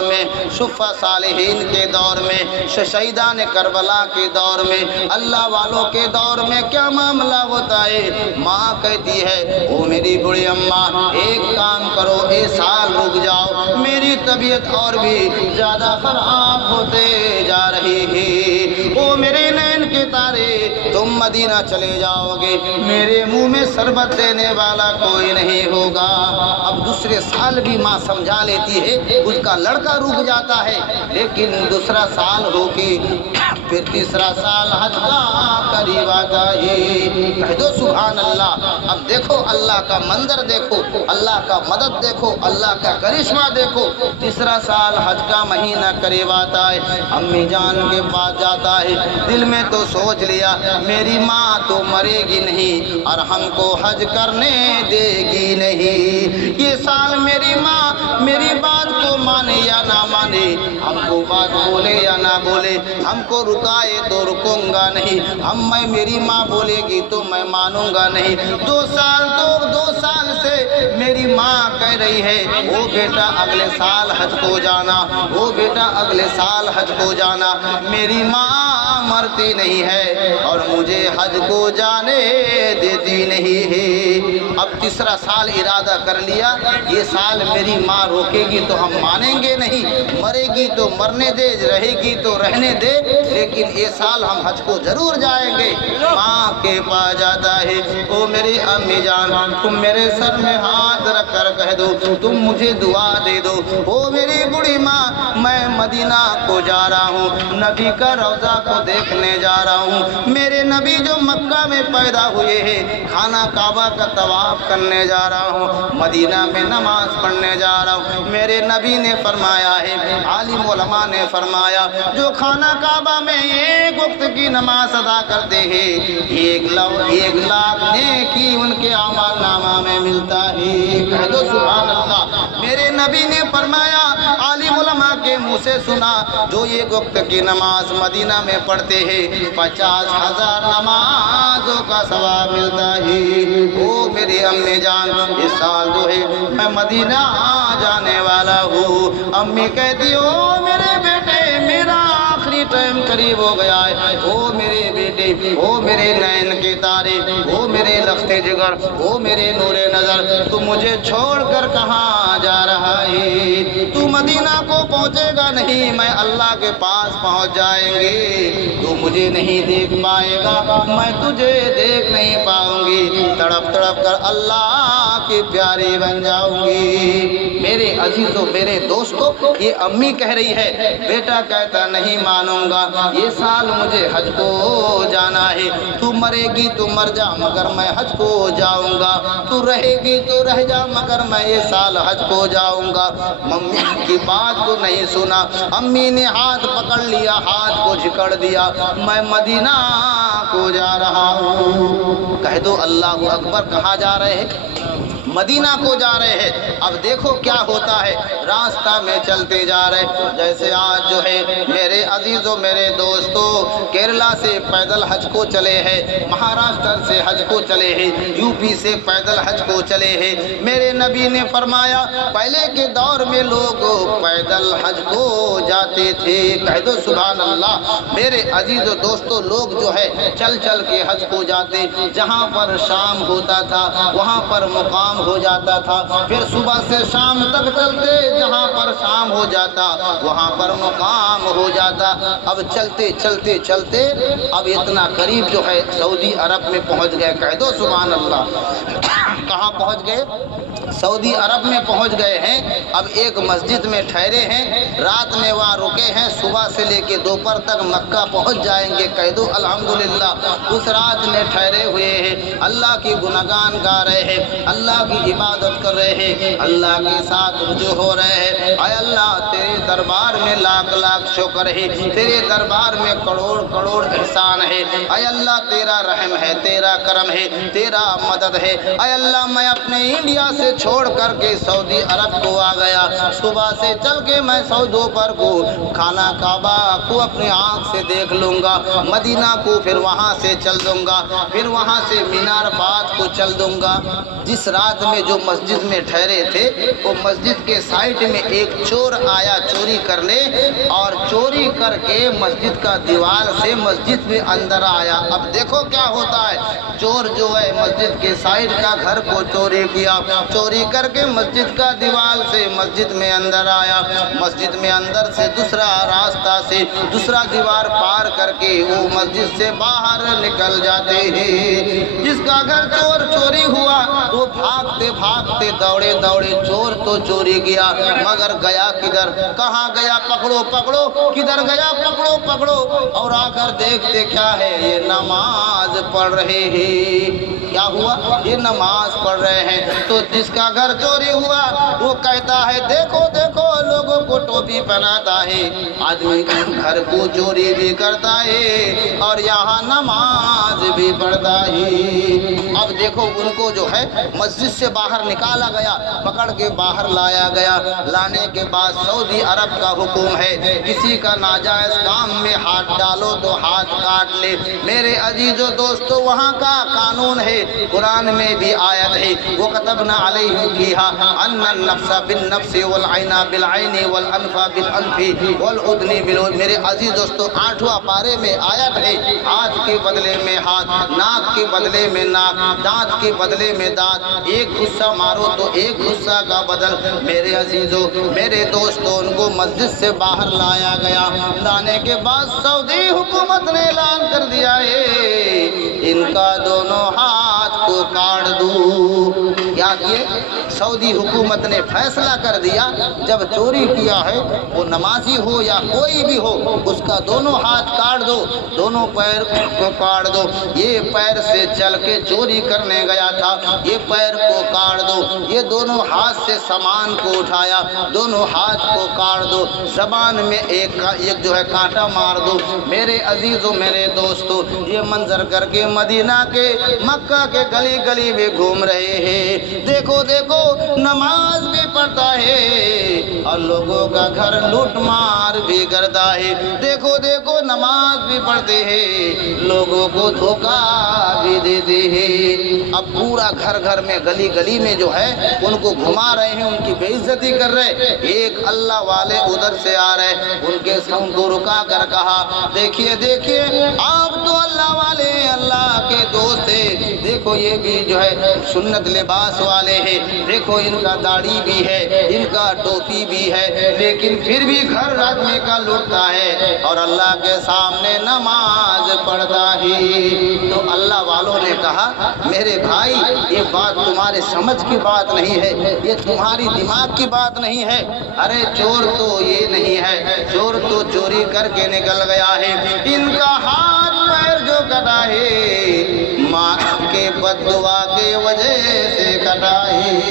میں، شفا صالحین کے دور میں، شہیدان کربلا کے دور میں، اللہ والوں کے دور میں کیا معاملہ ہوتا ہے؟ ماں کہتی ہے او میری بڑی اماں ایک کام کرو، ایک سال رک جاؤ، میری طبیعت اور بھی زیادہ خراب ہوتے جا رہی ہے، او میرے نین کے تارے تم مدینہ چلے جاؤ گے، میرے منہ میں شربت دینے والا کوئی نہیں ہوگا۔ اب دوسرے سال بھی ماں سمجھا لیتی ہے، اس کا لڑکا رک جاتا ہے، لیکن دوسرا سال ہو کے پھر تیسرا سال حج کا قریب آتا ہے۔ کہہ دو سبحان اللہ۔ اب دیکھو اللہ کا منظر دیکھو، اللہ کا مدد دیکھو، اللہ کا کرشمہ دیکھو، تیسرا سال حج کا مہینہ قریب آتا ہے، امی جان کے پاس جاتا ہے، دل میں تو سوچ لیا میری ماں تو مرے گی نہیں اور ہم کو حج کرنے دے گی نہیں، یہ سال میری ماں میری بات کو مانے یا نہ مانے، ہم کو بات بولے یا نہ بولے، ہم کو رکائے تو رکوں گا نہیں، میں میری ماں بولے گی تو میں مانوں گا نہیں۔ دو سال سے میری ماں کہہ رہی ہے وہ بیٹا اگلے سال حج کو جانا، وہ بیٹا اگلے سال حج کو جانا، میری ماں مرتی نہیں ہے اور مجھے حج کو جانے دیتی نہیں ہے۔ اب تیسرا سال ارادہ کر لیا، یہ سال میری ماں روکے گی تو ہم مانیں گے نہیں، مرے گی تو مرنے دے، رہے گی تو رہنے دے، لیکن یہ سال ہم حج کو ضرور جائیں گے۔ ماں کے پاس جاتا ہے، او میری امی جان تم میرے سر میں ہاتھ رکھ کر کہہ دو تم مجھے دعا دے دو، او میری بڑی ماں میں مدینہ کو جا رہا ہوں، نبی کا روضہ کو دیکھنے جا رہا ہوں، میرے نبی جو مکہ میں پیدا ہوئے ہیں، خانہ کعبہ کا طواف کرنے جا رہا ہوں، مدینہ میں نماز پڑھنے جا رہا ہوں، میرے نبی نے فرمایا ہے، عالم علماء نے فرمایا جو خانہ کعبہ میں ایک وقت کی نماز ادا کرتے ہیں، 1,00,000 نیکی ان کے اعمال نامہ میں ملتا ہے۔ کہہ دو سبحان اللہ۔ میرے نبی نے فرمایا، عالم علماء کے منہ سے سنا، جو ایک وقت کی نماز مدینہ میں پڑھتے ہیں 50,000 نمازوں کا ثواب ملتا ہے۔ او میری امی جان اس سال جو ہے میں مدینہ جانے والا ہوں۔ امی کہتی ہو میرے بیٹے میرا آخری ٹائم قریب ہو گیا ہے، او میرے بیٹے، او میرے نین کے تارے، او میرے لخت جگر، او میرے نور نظر، تو مجھے چھوڑ کر کہاں جا رہا ہے؟ تو مدینہ کو پہنچے گا نہیں، میں اللہ کے پاس پہنچ جائیں گے، تو مجھے نہیں دیکھ پائے گا، میں تجھے دیکھ نہیں پاؤں گی، تڑپ تڑپ کر اللہ کی پیاری بن جاؤں گی۔ میرے عزیزوں میرے دوستوں، یہ امی کہہ رہی ہے، بیٹا کہتا نہیں مانوں گا، یہ سال مجھے حج کو جانا ہے، تو مرے گی تو مر جا مگر میں حج کو جاؤں گا، تو رہے گی تو رہ جا مگر میں یہ سال حج کو جاؤں گا۔ ممی کی بات کو نہیں سنا، امی نے ہاتھ پکڑ لیا، ہاتھ کو جھکڑ دیا، میں مدینہ کو جا رہا ہوں۔ کہہ دو اللہ اکبر۔ کہاں جا رہے ہیں؟ مدینہ کو جا رہے ہیں۔ اب دیکھو کیا ہوتا ہے، راستہ میں چلتے جا رہے، جیسے آج جو ہے میرے عزیزوں میرے دوستوں کیرلا سے پیدل حج کو چلے ہیں، مہاراشٹر سے حج کو چلے ہیں، یو پی سے پیدل حج کو چلے ہیں۔ میرے نبی نے فرمایا پہلے کے دور میں لوگ پیدل حج کو جاتے تھے۔ کہہ دو سبحان اللہ۔ میرے عزیزوں دوستوں لوگ جو ہے چل چل کے حج کو جاتے، جہاں پر شام ہوتا تھا وہاں پر مقام ہو جاتا تھا، پھر صبح سے شام تک چلتے، جہاں پر شام ہو جاتا وہاں پر مقام ہو جاتا۔ اب چلتے چلتے چلتے اب اتنا قریب جو ہے سعودی عرب میں پہنچ گئے۔ کہہ دو سبحان اللہ۔ کہاں پہنچ گئے؟ سعودی عرب میں پہنچ گئے ہیں۔ اب ایک مسجد میں ٹھہرے ہیں، رات میں وہاں رکے ہیں، صبح سے لے کے دوپہر تک مکہ پہنچ جائیں گے۔ کہہ دو الحمدللہ۔ اس رات میں ٹھہرے ہوئے ہیں، اللہ کی گنگان گا رہے ہیں، اللہ کی عبادت کر رہے ہیں، اللہ کے ساتھ رجوع ہو رہے ہیں۔ اے اللہ تیرے دربار میں لاکھ لاکھ شکر ہے، تیرے دربار میں کروڑ کروڑ احسان ہے۔ اے اللہ تیرا رحم ہے، تیرا کرم ہے، تیرا مدد ہے۔ اے اللہ میں اپنے انڈیا سے چھوڑ کر کے سعودی عرب کو آ گیا۔ صبح سے چل کے میں دوپہر کو خانہ کعبہ کو اپنی آنکھ سے دیکھ لوں گا، مدینہ کو پھر وہاں سے چل دوں گا، پھر وہاں سے مینا عرفات کو چل دوں گا۔ جس رات میں جو مسجد میں ٹھہرے تھے وہ مسجد کے سائٹ میں ایک چور آیا چوری کرنے، اور چوری کر کے مسجد کا دیوار سے مسجد میں اندر آیا۔ اب دیکھو کیا ہوتا ہے، چور جو ہے مسجد کے سائٹ کا گھر کو چوری کیا، چوری کر کے مسجد کا دیوار سے مسجد میں اندر آیا، مسجد میں اندر سے دوسرا راستہ سے دوسرا دیوار پار کر کے وہ مسجد سے باہر نکل جاتے ہیں۔ جس کا گھر چور چوری ہوا وہ بھاگتے بھاگتے دوڑے دوڑے، چور تو چوری گیا مگر گیا کدھر؟ کہاں گیا؟ پکڑو پکڑو، کدھر گیا؟ پکڑو پکڑو، اور آ کر دیکھتے کیا ہے، یہ نماز پڑھ رہے ہیں۔ کیا ہوا؟ یہ نماز پڑھ رہے ہیں۔ تو جس کا گھر چوری ہوا وہ کہتا ہے دیکھو دیکھو، لوگوں کو ٹوپی پہناتا ہے، آدمی گھر کو چوری بھی کرتا ہے اور یہاں نماز بھی پڑھتا ہے۔ اب دیکھو ان کو جو ہے مسجد سے باہر نکالا گیا، پکڑ کے باہر لایا گیا۔ لانے کے بعد سعودی عرب کا حکم ہے کسی کا ناجائز کام میں ہاتھ ڈالو تو ہاتھ کاٹ لے۔ میرے عزیزو دوستو، وہاں کا قانون ہے، قرآن میں بھی آیت ہے، وَكَتَبْنَا عَلَيْهِمْ فِيهَا أَنَّ النَّفْسَ بِالنَّفْسِ وَالْعَيْنَ بِالْعَيْنِ وَالْأَنْفَ بِالْأَنْفِ وَالْأُذْنِ بِالْأُذْنِ۔ میرے عزیز دوستو، 8واں پارے میں آیت ہے، ہاتھ کے بدلے میں ہاتھ، ناک کے بدلے میں ناک، دانت کے بدلے میں دانت، ایک غصہ مارو تو ایک غصہ کا بدل۔ میرے عزیزو میرے دوستو، ان کو مسجد سے باہر لایا گیا۔ لانے کے بعد سعودی حکومت نے اعلان کر دیا ہے ان کا دونوں ہاتھ کو کاٹ دو۔ کیا کیے؟ سعودی حکومت نے فیصلہ کر دیا جب چوری کیا ہے وہ نمازی ہو یا کوئی بھی ہو، اس کا دونوں ہاتھ کاٹ دو، دونوں پیر کو کاٹ دو۔ یہ پیر سے چل کے چوری کرنے گیا تھا، یہ پیر کو کاٹ دو۔ یہ دونوں ہاتھ سے سامان کو اٹھایا، دونوں ہاتھ کو کاٹ دو۔ زبان میں ایک جو ہے کانٹا مار دو۔ میرے عزیزو میرے دوستو، یہ منظر کر کے مدینہ کے مکہ کے گلی گلی میں گھوم رہے ہیں۔ دیکھو دیکھو، نماز بھی پڑھتا ہے اور لوگوں کا گھر لوٹ مار بھی کرتا ہے۔ دیکھو دیکھو، نماز بھی پڑھتے ہیں، لوگوں کو دھوکہ بھی دیتے ہیں۔ اب پورا گھر گھر میں گلی گلی میں جو ہے ان کو گھما رہے ہیں، ان کی بے عزتی کر رہے۔ ایک اللہ والے ادھر سے آ رہے، ان کے سن کو رکا کر کہا دیکھیے دیکھیے، آپ تو اللہ والے اللہ کے دوست ہیں، دیکھو یہ بھی جو ہے سنت لباس والے ہیں، دیکھو ان کا داڑھی بھی ہے، ان کا ٹوپی بھی ہے، لیکن پھر بھی گھر آدمی کا لوٹتا ہے اور اللہ کے سامنے نماز پڑھتا ہے۔ تو اللہ والوں نے کہا میرے بھائی، یہ بات تمہارے سمجھ کی بات نہیں ہے، یہ تمہاری دماغ کی بات نہیں ہے۔ ارے چور تو یہ نہیں ہے، چور تو چوری کر کے نکل گیا ہے۔ ان کا ہاتھ پیر جو کٹا ہے ماں کے بد دعا کے وجہ سے کٹا ہے۔